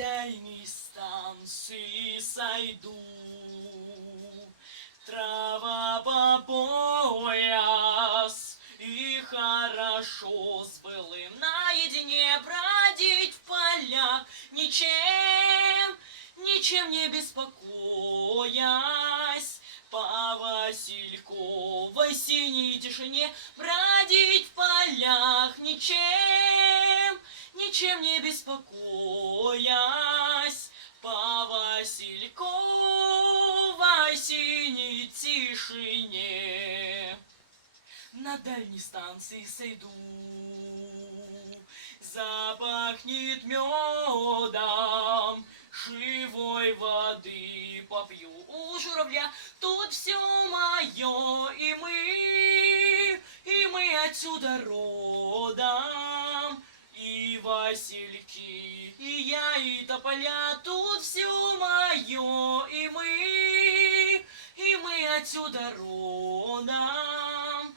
дальней станции сойду. Трава по пояс, и хорошо с былым наедине бродить в полях, ничем не беспокоясь, по васильковой синей тишине бродить в полях, ничем не беспокоясь, по васильковой синей тишине. На дальней станции сойду, запахнет медом, живой воды попью у журавля. Тут все мое, и мы отсюда родом, и васильки, и я, и тополя. Тут все мое, и мы отсюда родом.